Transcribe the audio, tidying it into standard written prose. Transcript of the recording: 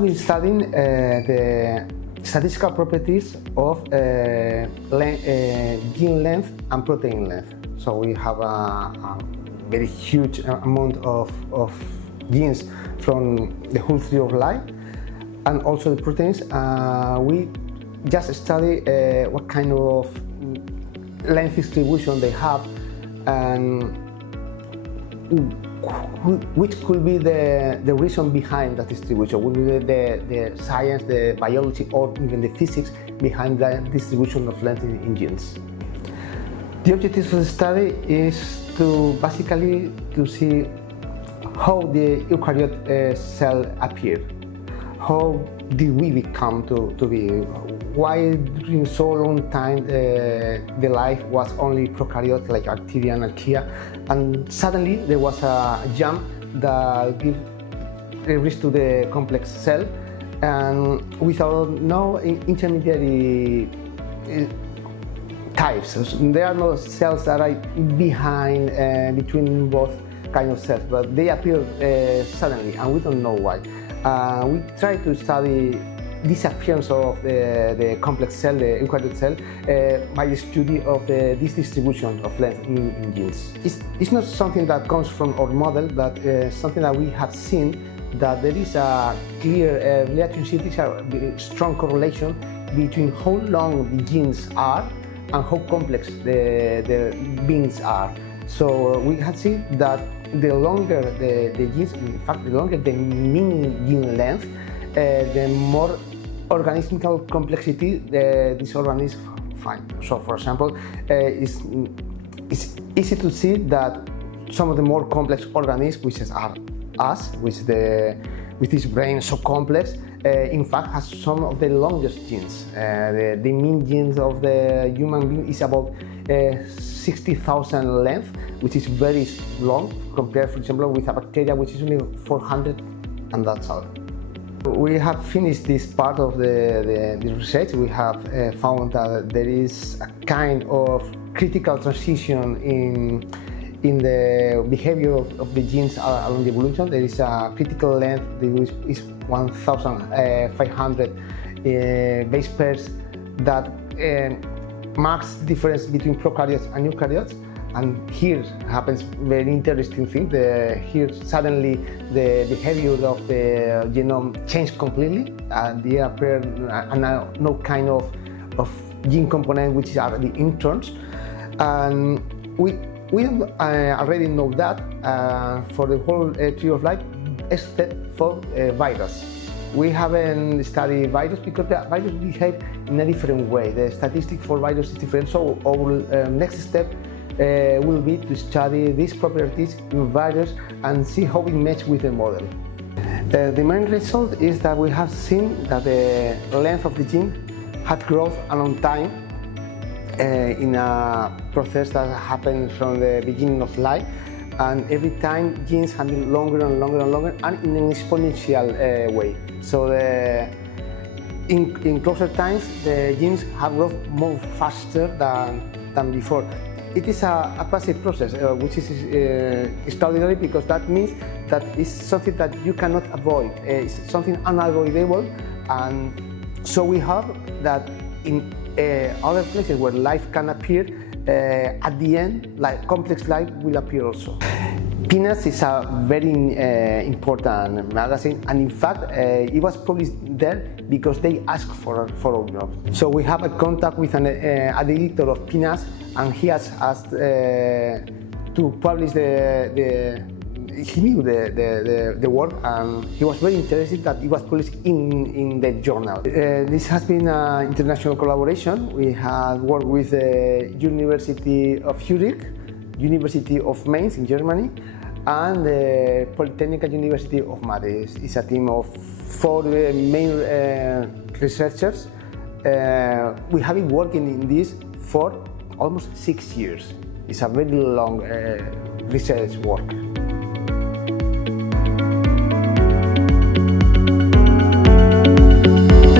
have been studying the statistical properties of gene length and protein length. So we have a very huge amount of genes from the whole tree of life, and also the proteins. We just study what kind of length distribution they have, and which could be the reason behind that distribution, would be the science, the biology, or even the physics behind the distribution of length in genes. The objective of the study is to basically to see how the eukaryotic cell appeared. How did we become to be? Why during so long time the life was only prokaryote like bacteria and archaea, and suddenly there was a jump that gave rise to the complex cell, and without no intermediary types. There are no cells that are behind between both kind of cells, but they appear suddenly, and we don't know why. We try to study disappearance of the complex cell, the eukaryotic cell, by the study of this distribution of length in genes. It's not something that comes from our model, but something that we have seen, that there is a clear relationship, a strong correlation between how long the genes are and how complex the beings are. So we have seen that the longer the genes, in fact, the longer the mean gene length, the more organismical complexity this organism find. So, for example, it's easy to see that some of the more complex organisms, which are us, with this brain so complex, in fact, has some of the longest genes. The mean genes of the human being is about 60,000 length, which is very long compared, for example, with a bacteria, which is only 400, and that's all. We have finished this part of the research. We have found that there is a kind of critical transition in the behavior of the genes along the evolution. There is a critical length that is 1,500 base pairs that marks the difference between prokaryotes and eukaryotes. And here happens very interesting thing. Here suddenly the behavior of the genome changed completely, and there appear no kind of gene component which are the interns. And we already know that for the whole tree of life, except for virus. We haven't studied virus because the virus behave in a different way. The statistic for virus is different. So our next step will be to study these properties in virus and see how it matches with the model. The main result is that we have seen that the length of the gene had growth along time in a process that happened from the beginning of life, and every time genes have been longer and longer and longer, and in an exponential way. So in closer times, the genes have grown more faster than before. It is a passive process, which is extraordinary, because that means that it's something that you cannot avoid. It's something unavoidable, and so we hope that in other places where life can appear, at the end, like complex life will appear also. PNAS is a very important magazine, and in fact, it was published there because they asked for our job. So we have a contact with an editor of PNAS, and he has asked to publish he knew the work, and he was very interested that it was published in the journal. This has been an international collaboration. We have worked with the University of Zurich, University of Mainz in Germany, and the Polytechnical University of Madrid. It's a team of 4 main researchers. We have been working in this for almost 6 years. It's a very long research work.